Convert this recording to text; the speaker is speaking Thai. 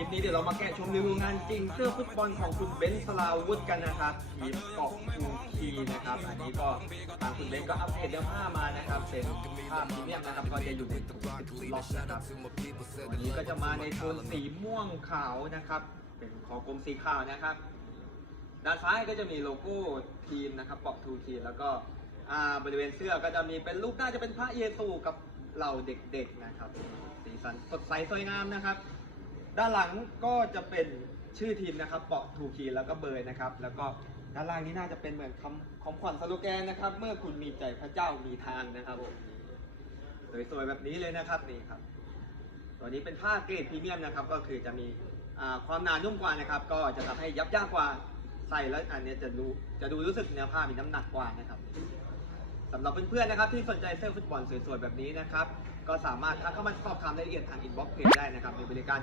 ลิปนี้เดี๋ยวเรามาแกะชมรีวิวงานจริงเสื้อฟุตบอลของคุณเบนซ์สลาวุธกันนะครับทีมเกาะทูคีนะครับ อันนี้ก็ทางคุณเบนซ์ก็อัปเดตเนื้อผ้ามานะครับเป็นผ้าพรีเมียมนะครับก็จะอยู่ในถุงล็อกนะครับวันนี้ก็จะมาในโทนสีม่วงขาวนะครับ เป็นคอกลมสีขาวนะครับ ด้านซ้ายก็จะมีโลโก้ทีมนะครับเกาะทูคีแล้วก็บริเวณเสื้อก็จะมีเป็นรูปน่าจะเป็นพระเยซูกับเหล่าเด็กๆนะครับ สีสันสดใสสวยงามนะครับ ด้านหลังก็จะเป็นชื่อทีมนะครับเปาะทูคีแล้วก็เบอร์นะครับ แล้วก็ด้านล่างนี้น่าจะเป็นเหมือนคำของขวัญสโลแกนนะครับ เมื่อคุณมีใจพระเจ้ามีทางนะครับผมสวยๆแบบนี้เลยนะครับนี่ครับ ตัวนี้เป็นผ้าเกรดพรีเมียมนะครับ ก็คือจะมีความหนานุ่มกว่านะครับ ก็จะทำให้ยับยั้งกว่าใส่แล้วอันนี้จะดูจะดูรู้สึกเนื้อผ้ามีน้ำหนักกว่านะครับสำหรับเพื่อนๆนะครับที่สนใจเสื้อฟุตบอลสวยๆแบบนี้นะครับ ก็สามารถทักเข้ามาสอบถามรายละเอียดทางอินบ็อกซ์เพจได้นะครับมีบริการ